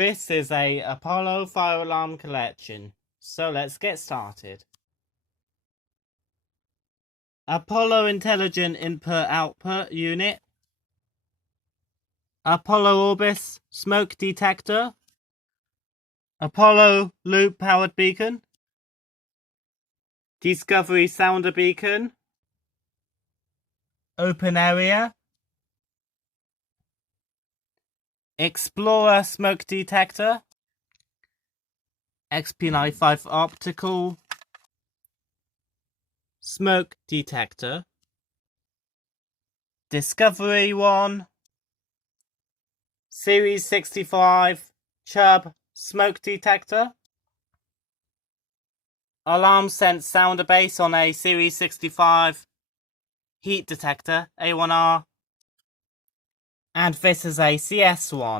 This is a Apollo fire alarm collection, so let's get started. Apollo Intelligent Input-Output Unit, Apollo Orbis Smoke Detector, Apollo Loop Powered Beacon, Discovery Sounder Beacon, Open Area, Explorer Smoke Detector, XP95 Optical Smoke Detector, Discovery 1, Series 65 Chubb Smoke Detector, Alarm Sense Sounder Base on a Series 65 Heat Detector A1R, and this is a CS1.